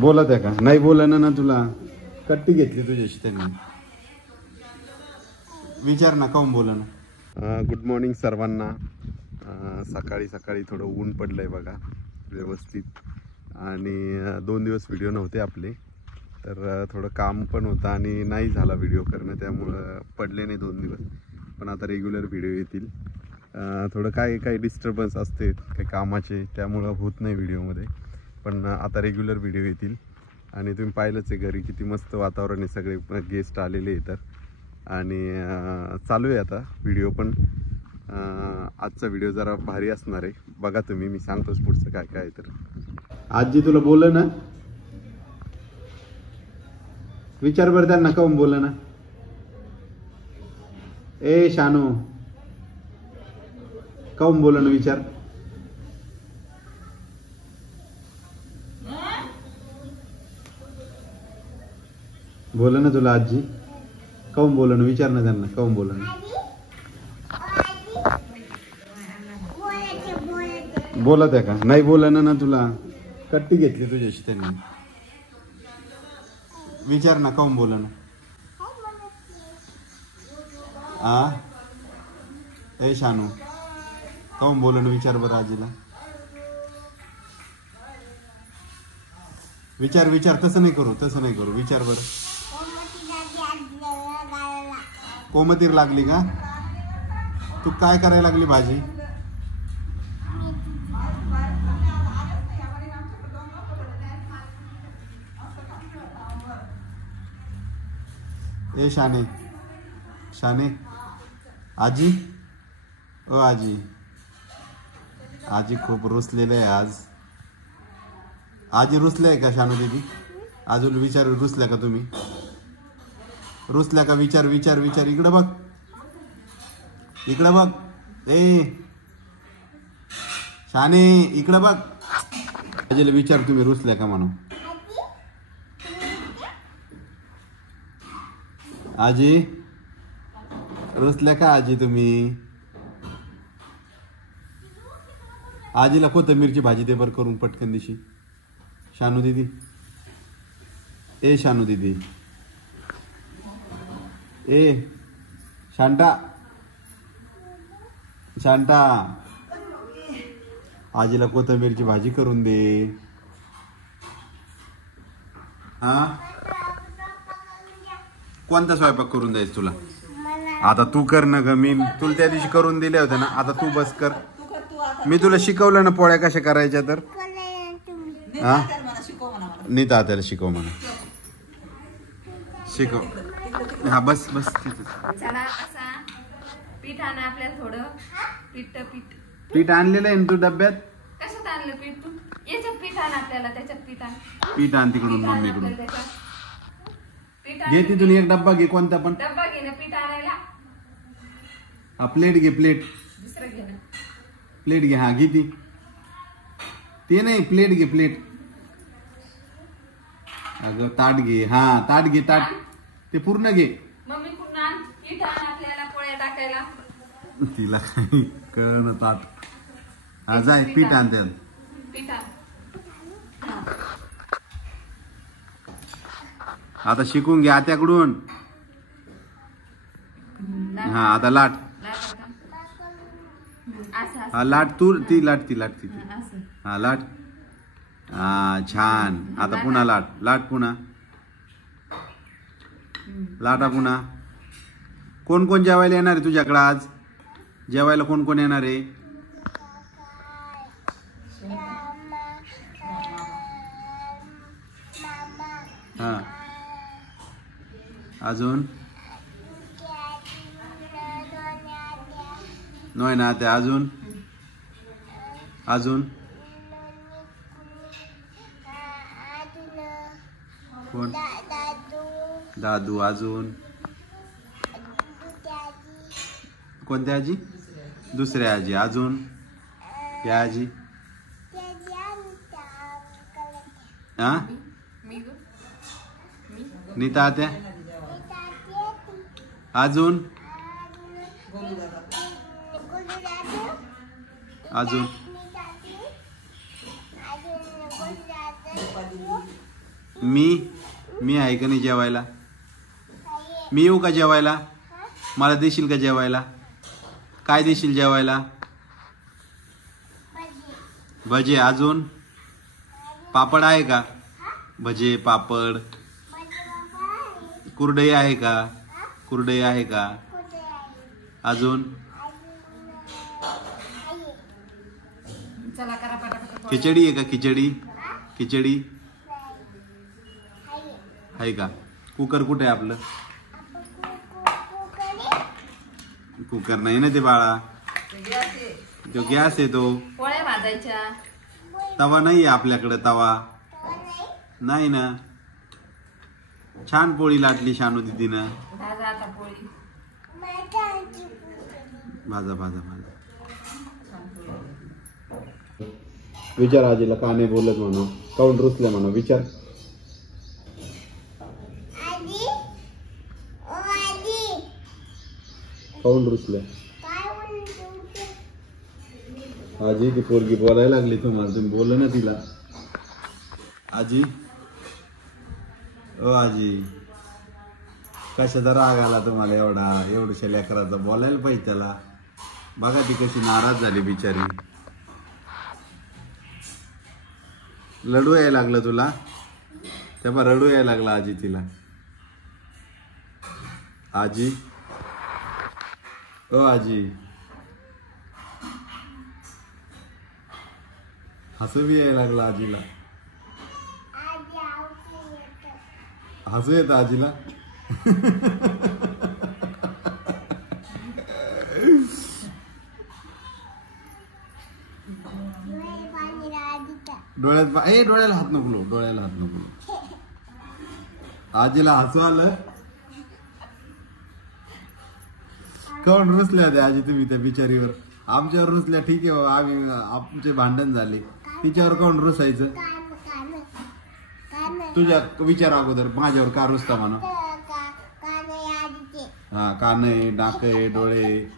बोलत आहे का? नाही बोलणं ना तुला कट्टी घेतली तुझ्याशी त्यांनी. विचार ना काऊन बोलणं. गुड मॉर्निंग सर्वांना. सकाळी सकाळी थोडं ऊन पडलंय बघा व्यवस्थित. आणि 2 दिवस व्हिडिओ नव्हते आपले, तर थोडं काम पण होतं आणि नाही झाला व्हिडिओ करणं, त्यामुळं पडले नाही 2 दिवस. पण आता रेग्युलर व्हिडिओ येतील. थोडं काही डिस्टर्बन्स असते काही कामाचे, त्यामुळं होत नाही व्हिडिओमध्ये. पण आता रेग्युलर व्हिडिओ येतील. आणि तुम्ही पाहिलंच आहे घरी किती मस्त वातावरण आहे, सगळे गेस्ट आलेले येतात. आणि चालू आहे आता व्हिडिओ पण. आजचा व्हिडिओ जरा भारी असणार आहे, बघा तुम्ही. मी सांगतोच पुढचं काय काय. तर आजी तुला बोललं ना, विचार बरं त्यांना काऊन बोललं ना. ए शानू काऊन बोललं ना, विचार. बोल ना तुला आजी काऊन बोलणं, विचार ना त्यांना काऊन बोलणं. बोलत आहे का? नाही बोलणं ना तुला कट्टी घेतली तुझ्याशी त्यांनी. विचार ना काऊन बोलणं. ए शानू काऊन बोलणं, विचार बरं आजीला. विचार विचार, तसं नाही करू, तसं नाही करू. विचार बरं. कोमतीर लागली का? तू काय करायला लागली भाजी? ए शाने शाने आजी, ओ आजी. आजी खूप रुसलेले आहे आज. आजी रुसले आहे का शानू दीदी? अजून विचार, रुसल्या का तुम्ही? रुसल्या का? विचार विचार विचार. इकडं बघ, इकडं बघ. ए शाने इकडं बघ. आजीला विचार तुम्ही रुसल्या का म्हणून. आजी रुसल्या का आजी तुम्ही? आजीला कोथिंबीरची भाजी दे बरं करून पटकन दिशी. शानू दीदी, ए शानू दीदी, ए शांता शांता, आजीला कोथिंबीरची भाजी करून दे. हा, कोणता स्वयंपाक करून द्यायचं तुला? आता तू कर ना ग. मी तुला त्या दिवशी करून दिले होते ना, आता तू बस कर. मी तुला शिकवलं ना पोळ्या कशा करायच्या. तर हा, नीता त्याला शिकव म्हणा. शिकव. हा बस बस. चला असा पीठ आणा आपल्याला. थोडं पीठ आणलेलं आहे ना तू डब्यात. कशात आणलं पीठ? तू याच्यात पीठ आण आपल्याला, त्याच्यात पीठ आण. पीठ आण तिकडून मम्मीकडून. घे तिथून एक डब्बा घे, कोणता पण डब्बा घे ना पीठ आणायला. हा प्लेट घे, प्लेट. दुसरं घे ना प्लेट घे. हा घे ती. ते नाही, प्लेट घे, प्लेट. अगं ताट घे. हा ताट घे, ताट. ते पूर्ण घे. मम्मी पूर्ण आण. पीठ आण आपल्याला पोळ्या टाकायला. तिला काही कळलं ताट. हा जाय पीठ आण त्यात. पीठ आण. आता शिकून घ्या त्याकडून. हा आता लाट. हा लाट तू. ती लाट, ती लाट ती. हा लाट. हा छान. आता पुन्हा लाट. लाट पुन्हा. लाटा पुन्हा. कोण कोण जेवायला येणार आहे तुझ्याकडे आज? जेवायला कोण कोण येणार आहे? हा अजून नाही ना त्या. अजून अजून कोण? दादू. अजून कोणत्या आजी? दुसऱ्या आजी. अजून या आजी. हा नीता आत्या. अजून अजून मी आहे का नाही जेवायला? मी येऊ का जेवायला? मला देशील का जेवायला? काय देशील जेवायला? भजे. अजून पापड आहे का? भजे पापड. कुरडई आहे का? कुरडई आहे का? अजून चला करा पटापट. खिचडी आहे का? खिचडी. खिचडी आहे का? कुकर कुठे आहे आपलं? कुकर नाही ना ते बाळा, तो गॅस आहे तो. पोळ्या भाजायच्या. तवा नाही आहे आपल्याकडे. तवा नाही ना. छान पोळी लाटली शानू दीदीनं. भाजा आता पोळी. भाजा भाजा भाजा. विचार आजीला का नाही बोलत म्हणून. काऊन रुसले म्हणून विचार. काऊन रुसले? आजी ती पोरगी बोलायला लागली तुम्हाला. तुम्ही बोल ना तिला. आजी ओ आजी, कशाचा राग आला तुम्हाला एवढा? एवढ्याशा लेकराचा बोलायला पाहिजे त्याला. बघा ती कशी नाराज झाली बिचारी. लडू यायला लागलं तुला? तेव्हा रडू यायला लागला आजी तिला. आजी ओ आजी, हसू बी यायला लागला आजीला. हसू येतं आजीला. डोळ्याला हात नको. डोळ्याला हात नको. आजीला हसू आलं. कोण रुसल्या होत्या आजी तुम्ही त्या बिचारीवर? आमच्यावर रुसल्या ठीक आहे बाबा, आम्ही आमचे भांडण झाले. तिच्यावर कोण रुसायचं? तुझ्या विचार अगोदर माझ्यावर का रुसता म्हणा. हा, कान आहे, नाक आहे, डोळे.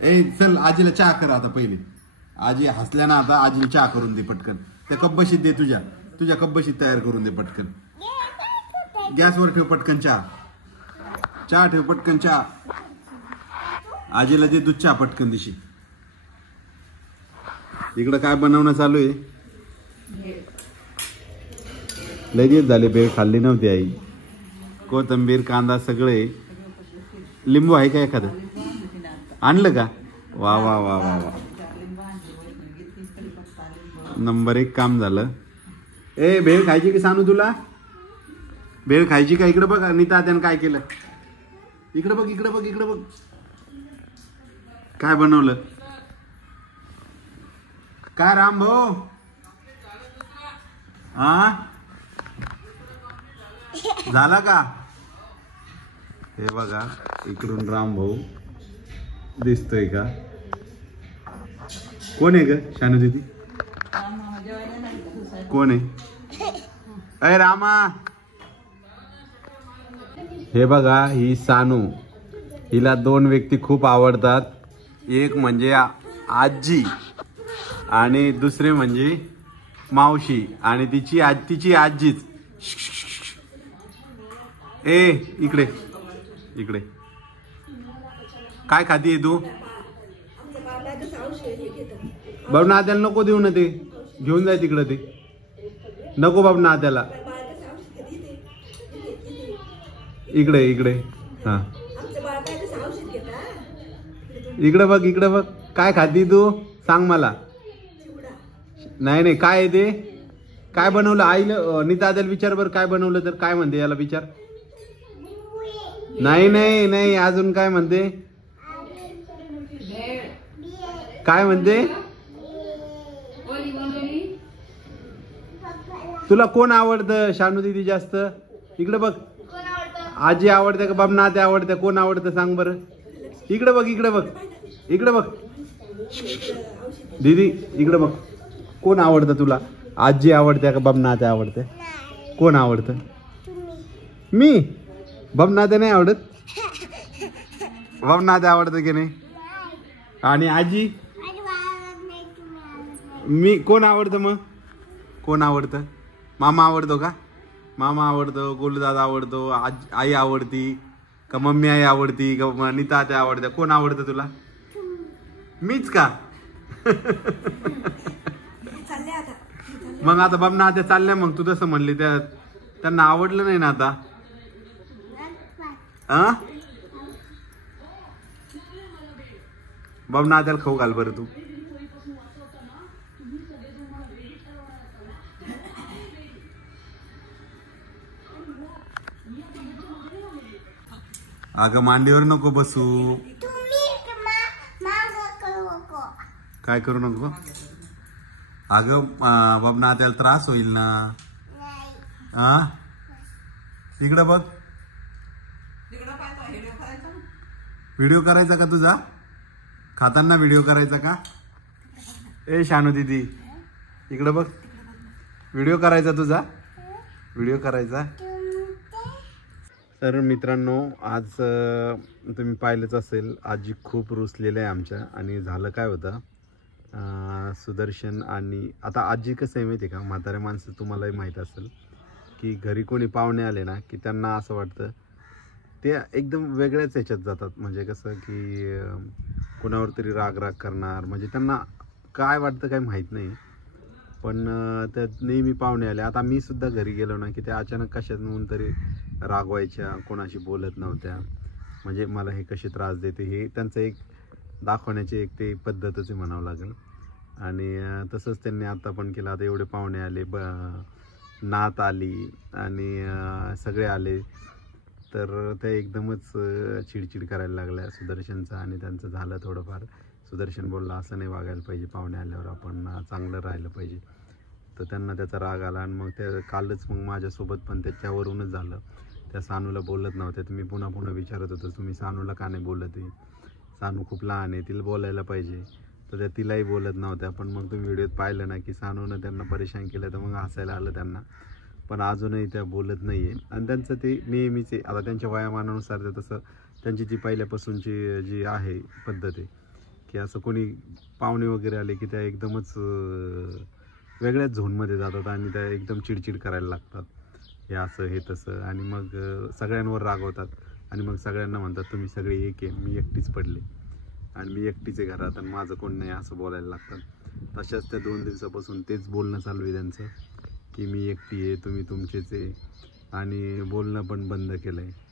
ए चल आजीला चहा कर आता पहिले. आजी हसल्या ना आता. आजीला चहा करून दे पटकन. त्या कब्बशीत दे. तुझ्या कब्बशीत तयार करून दे पटकन. गॅसवर ठेव पटकन चहा ठेव पटकन चहा. आजीला दे दूध चहा पटकन दिशी. इकडं काय बनवणं चालू आहे? लय दिवस झाले भेळ खाल्ली नव्हती आई. कोथिंबीर कांदा सगळे. लिंबू आहे का एखादं? आणलं का? वा वा वा वा वा, नंबर 1 काम झालं. ए भेळ खायची की सांगू तुला? भेळ खायची का? इकडे बघ नीता त्यानं काय केलं. इकडे बघ इकडे बघ इकडे बघ. काय बनवलं? काय राम भाऊ? हा झाला का? हे बघा इकडून राम भाऊ दिसतोय का? कोण आहे ग शानू दीदी? कोण आहे? अय रामा. हे बघा ही सानू. हिला 2 व्यक्ती खूप आवडतात. एक म्हणजे आजी आणि दुसरे म्हणजे मावशी आणि तिची आजीच. ए इकडे इकडे. काय खाती तू? बाबू ना त्याला नको देऊ ना. ते घेऊन जाय तिकडे. ते नको बाबू ना त्याला. इकडे इकडे. हा इकडे बघ इकडे बघ. काय खाती तू सांग मला. नाही नाही काय आहे ते? काय बनवलं आईला? नीता त्याला विचार बरं काय बनवलं तर. काय म्हणते याला विचार. नाही नाही नाही अजून काय म्हणते? काय म्हणते? तुला कोण आवडतं शानू दीदी जास्त? इकडे बघ. आजी आवडते का बाबा नाते आवडते? कोण आवडतं सांग बरं. इकडे बघ इकडे बघ इकडे बघ. दीदी इकडे बघ. कोण आवडतं तुला? आजी आवडते का बाबा नाते आवडते? कोण आवडतं? मी. बाबा नाते नाही आवडत? बाबा नाते आवडतं की नाही? आणि आजी? मी कोण आवडतं मग? कोण आवडतं? मामा आवडतो का? मामा आवडतो, गोलूदादा आवडतो, आई आवडती का, मम्मी आई आवडती का, नीता आत्या आवडत्या? कोण आवडतं तुला? मीच का? मग आता बाबा आत्या चालल्या, मग तू तसं म्हणली त्यांना आवडलं नाही ना आता? हा बाबा आत्याला खाऊ घाल बरं तू. अगं मांडीवर नको बसू. काय करू नको? अगं बाबा त्याला त्रास होईल ना. हा तिकडं बघ. व्हिडिओ करायचा का तुझा? खाताना व्हिडिओ करायचा का? ए शानू दीदी इकडं बघ. व्हिडिओ करायचा तुझा? व्हिडिओ करायचा. तर मित्रांनो, आज तुम्ही पाहिलंच असेल, आजी खूप रुसलेल्या आहे आमच्या. आणि झालं काय होतं, सुदर्शन आणि आता आजी कसं आहे माहिती आहे का, म्हाताऱ्या माणसं तुम्हालाही माहीत असेल की घरी कोणी पाहुणे आले ना की त्यांना असं वाटतं ते एकदम वेगळ्याच ह्याच्यात जातात. म्हणजे कसं की कोणावर तरी राग करणार, म्हणजे त्यांना काय वाटतं काही माहीत नाही. पण त्या नेहमी पाहुणे आले. आता मी सुद्धा घरी गेलो ना की त्या अचानक कशात म्हणून तरी रागवायच्या, कोणाशी बोलत नव्हत्या. म्हणजे मला हे कसे त्रास देते, हे त्यांचं एक दाखवण्याची एक ते पद्धतच म्हणावं लागेल. आणि तसंच त्यांनी आता पण केलं. आता एवढे पाहुणे आले, नात आली आणि सगळे आले, तर ते एकदमच चिडचिड करायला लागल्या सुदर्शनचा. आणि त्यांचं झालं थोडंफार. सुदर्शन बोलला असं नाही वागायला पाहिजे, पाहुणे आल्यावर आपण चांगलं राहिलं पाहिजे. तर त्यांना त्याचा राग आला. आणि मग त्या कालच मग माझ्यासोबत पण त्याच्यावरूनच झालं. त्या सानूला बोलत नव्हत्या. तर मी पुन्हा पुन्हा विचारत होतो, तुम्ही सानूला का नाही बोलत आहे? सानू खूप लहान आहे, तिला बोलायला पाहिजे. तर त्या तिलाही बोलत नव्हत्या. पण मग तुम्ही व्हिडिओत पाहिलं ना की सानूनं त्यांना परेशान केलं, तर मग हसायला आलं त्यांना. पण अजूनही त्या बोलत नाही आहे. आणि त्यांचं ते नेहमीच आहे. आता त्यांच्या वयामानानुसार ते तसं त्यांची जी पहिल्यापासूनची जी आहे पद्धत आहे की असं कोणी पाहुणे वगैरे आले की त्या एकदमच वेगळ्याच झोनमध्ये जातात आणि त्या एकदम चिडचिड करायला लागतात, हे असं हे तसं. आणि मग सगळ्यांवर रागवतात. आणि मग सगळ्यांना म्हणतात तुम्ही सगळे एक आहे, मी एकटीच पडले आणि मी एकटीच आहे घरात आणि माझं कोण नाही, असं बोलायला लागतात. तशाच त्या 2 दिवसापासून तेच बोलणं चालू आहे त्यांचं की मी एकटी आहे, तुम्ही तुमचेच आहे. आणि बोलणं पण बंद केलं आहे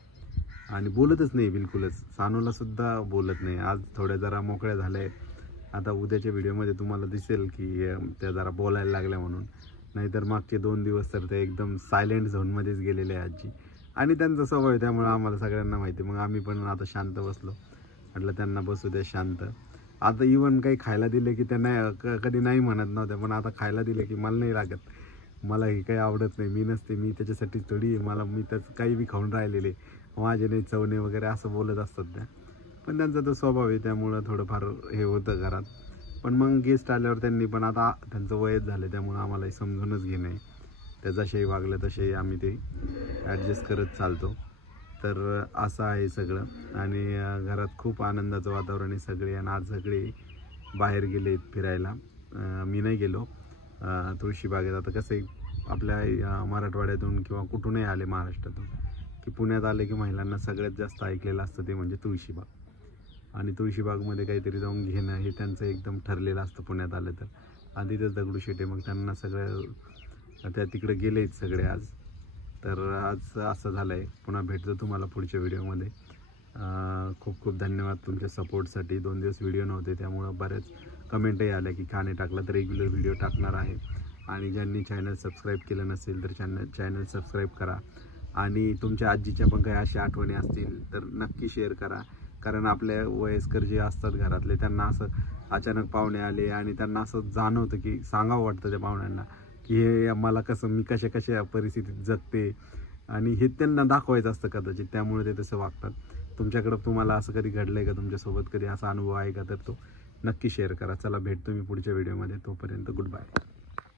आणि बोलतच नाही बिलकुलच. सानूला सुद्धा बोलत नाही. आज थोड्या जरा मोकळ्या झाल्या आहेत. आता उद्याच्या व्हिडिओमध्ये तुम्हाला दिसेल की त्या जरा बोलायला लागल्या म्हणून. नाहीतर मागचे 2 दिवस तर ते एकदम सायलेंट झोनमध्येच गेलेले आहे आजी. आणि त्यांचा स्वभाव आहे त्यामुळे आम्हाला सगळ्यांना माहिती. मग आम्ही पण आता शांत बसलो, म्हटलं त्यांना बसू द्या शांत. आता इवन काही खायला दिले की त्यांना कधी नाही म्हणत नव्हत्या, पण आता खायला दिले की मला नाही लागत, मला हे काही आवडत नाही, मी नसते, मी त्याच्यासाठी थोडी मला, मी त्याचं काही बी खाऊन राहिलेले, माझे नाही चवणे वगैरे असं बोलत असतात त्या. पण त्यांचा तो स्वभाव आहे त्यामुळं थोडंफार हे होतं घरात. पण मग गेस्ट आल्यावर त्यांनी पण, आता त्यांचं वयच झालं त्यामुळं आम्हालाही समजूनच घेणं आहे. त्या जसेही वागलं तसेही आम्ही ते ॲडजस्ट करत चालतो. तर असं आहे सगळं. आणि घरात खूप आनंदाचं वातावरण आहे सगळे. आणि आज सगळे बाहेर गेले फिरायला. मी नाही गेलो तुळशीबागेत. आता कसं आहे, आपल्या मराठवाड्यातून किंवा कुठूनही आले महाराष्ट्रातून की पुण्यात आले की महिलांना सगळ्यात जास्त ऐकलेलं असतं ते म्हणजे तुळशीबाग. आणि तुळशीबागमध्ये काहीतरी जाऊन घेणं हे त्यांचं एकदम ठरलेलं असतं पुण्यात आलं तर. आणि तिथेच दगडूशेठ आहे, मग त्यांना सगळं त्या तिकडे गेलेत सगळे आज. तर आज असं झालं आहे. पुन्हा भेटतो तुम्हाला पुढच्या व्हिडिओमध्ये. खूप खूप धन्यवाद तुमच्या सपोर्टसाठी. 2 दिवस व्हिडिओ नव्हते त्यामुळं बऱ्याच कमेंटही आल्या की का नाही टाकला, तर रेग्युलर व्हिडिओ टाकणार आहे. आणि ज्यांनी चॅनल सबस्क्राईब केलं नसेल तर चॅनल सबस्क्राईब करा. आणि तुमच्या आजीच्या पण काही अशा आठवणी असतील तर नक्की शेअर करा. कारण आपल्या वयस्कर जे असतात घरातले, त्यांना असं अचानक पाहुणे आले आणि त्यांना असं जाणवतं की सांगावं वाटतं त्या पाहुण्यांना की हे मला कसं, मी कशा कशा परिस्थितीत जगते. आणि हे त्यांना दाखवायचं असतं कदाचित, त्यामुळे ते तसं वागतात. तुमच्याकडं तुम्हाला असं कधी घडलं आहे का, तुमच्यासोबत कधी असा अनुभव आहे का, तर तो नक्की शेअर करा. चला भेटतो मी पुढच्या व्हिडिओमध्ये. तोपर्यंत गुड बाय.